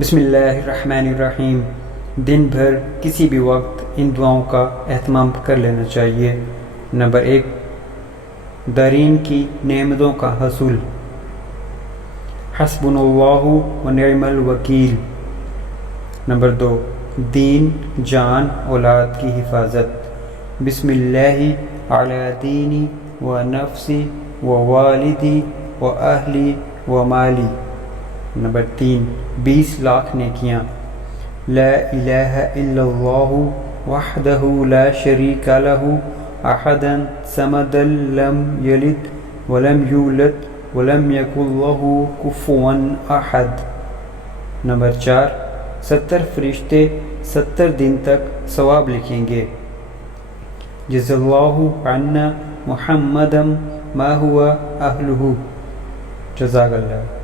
بسم اللہ الرحمن الرحیم۔ دن بھر کسی بھی وقت ان دعاؤں کا اہتمام کر لینا چاہیے۔ نمبر 1، دارین کی نعمتوں کا حصول، حسبنا اللہ و نعم الوکیل۔ نمبر 2، دین، جان، اولاد کی حفاظت، بسم اللہ علی دینی و نفسی و والدی و اہلی و مالی۔ نمبر 3، 20 لاکھ نیکیاں، لا الہ الا اللہ وحدہ لا شریک لہ احدا صمدا لم یلد ولم یولد ولم یکن لہ کفوا احد۔ نمبر 4، 70 فرشتے 70 دن تک ثواب لکھیں گے، جزا اللہ عنا محمدا ما ہوا اہلہ۔ جزاک اللہ۔